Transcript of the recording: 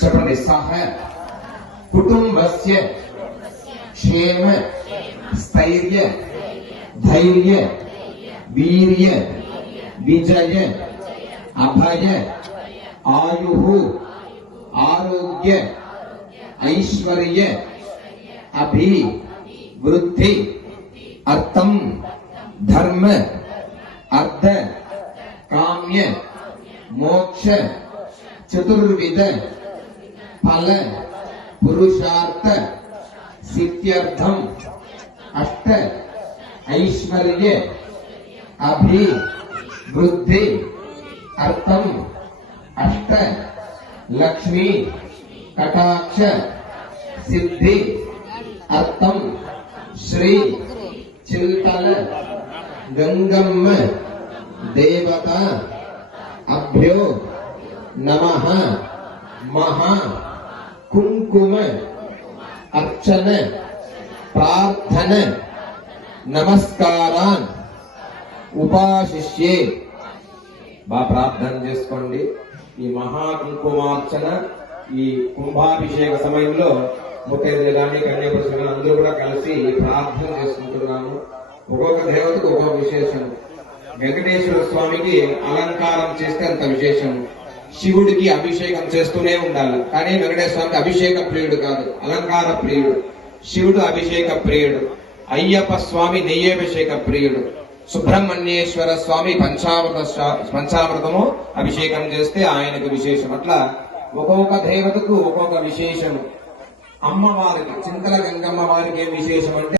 చెప్పండి. సహ కుటుంబస్య క్షేమ స్థైర్య ధైర్య వీర్య విజయ అభయ ఆయు ఆరోగ్య ఐశ్వర్య అభివృద్ధి అర్థం ధర్మ అర్థ కామ్య మోక్ష చతుర్విధ ఫల పురుషార్థ సిద్ధ్యర్థం అష్ట ఐశ్వర్య అభివృద్ధి అర్థం అష్ట లక్ష్మీ కటాక్ష సిద్ధి అర్థం శ్రీ చింతల గంగమ్మ దేవత అభ్యో నమః మహా కుంకుమ అర్చన ప్రార్థన నమస్కారాన్ ఉపాశిష్యే. బాగా ప్రార్థన చేసుకోండి. ఈ మహా కుంకుమార్చన ఈ కుంభాభిషేక సమయంలో ముత్తైదులు కానీ కన్యాపురుషులు కానీ అందరూ కూడా కలిసి ప్రార్థన చేసుకుంటున్నాము. ఒక్కొక్క దేవతకు ఒక్కొక్క విశేషం. వెంకటేశ్వర స్వామికి అలంకారం చేస్తే అంత విశేషం. శివుడికి అభిషేకం చేస్తూనే ఉండాలి. కానీ వెంకటేశ్వర స్వామికి అభిషేక ప్రియుడు కాదు, అలంకార ప్రియుడు. శివుడు అభిషేక ప్రియుడు. అయ్యప్ప స్వామి నెయ్యాభిషేక ప్రియుడు. సుబ్రహ్మణ్యేశ్వర స్వామి పంచామృతము అభిషేకం చేస్తే ఆయనకు విశేషం. అట్లా ఒక్కొక్క దేవతకు ఒక్కొక్క విశేషము. అమ్మవారికి చింతల గంగమ్మ వారికి ఏం విశేషం అంటే